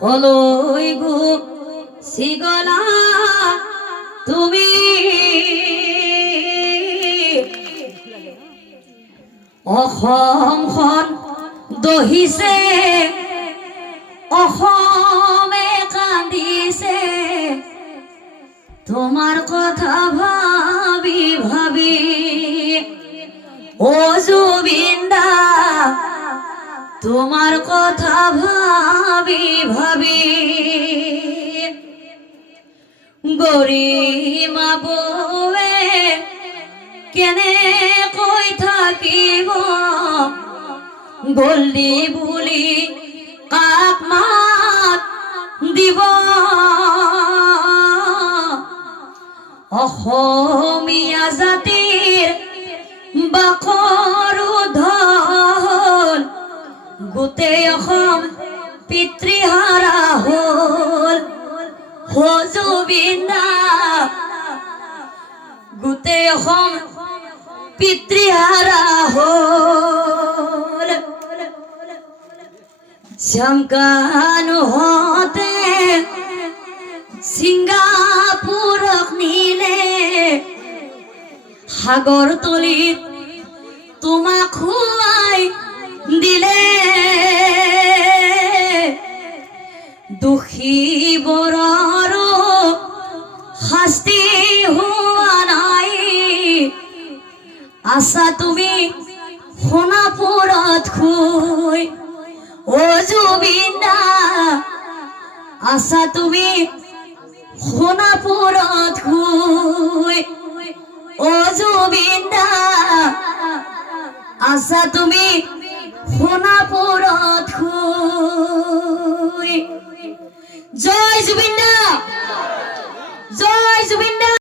হলই গো সিগলা তুমি অসমখন দহিছে অসমে কান্দিছে তোমার কথা ভাবি ভাবি ও জুবিন্দা তোমার কথা ভাবি ভাবি গরিমা বউয়ে কেনে কই থাকিব গল্লি বুলি কাক মাত দিব অসমীয়া জাতিৰ বাখৰু ধন গোটেই অসম পিতৃহাৰা হল ও জুবিন্দা গোটেই অসম পিতৃহাৰা হল চমকানুহতে ছিংগাপুৰক নিলে সাগৰ তলিত তোমাক খুৱাই দিলে দুখী বৰৰো শাস্তি হোৱা নাই আছা তুমি সোণাপুৰত শুই ও জুবিন্দা আছা তুমি সোণাপুৰত শুই ও জুবিন্দা আছা তুমি সোণাপুৰত শুই জয় জুবিন্দা।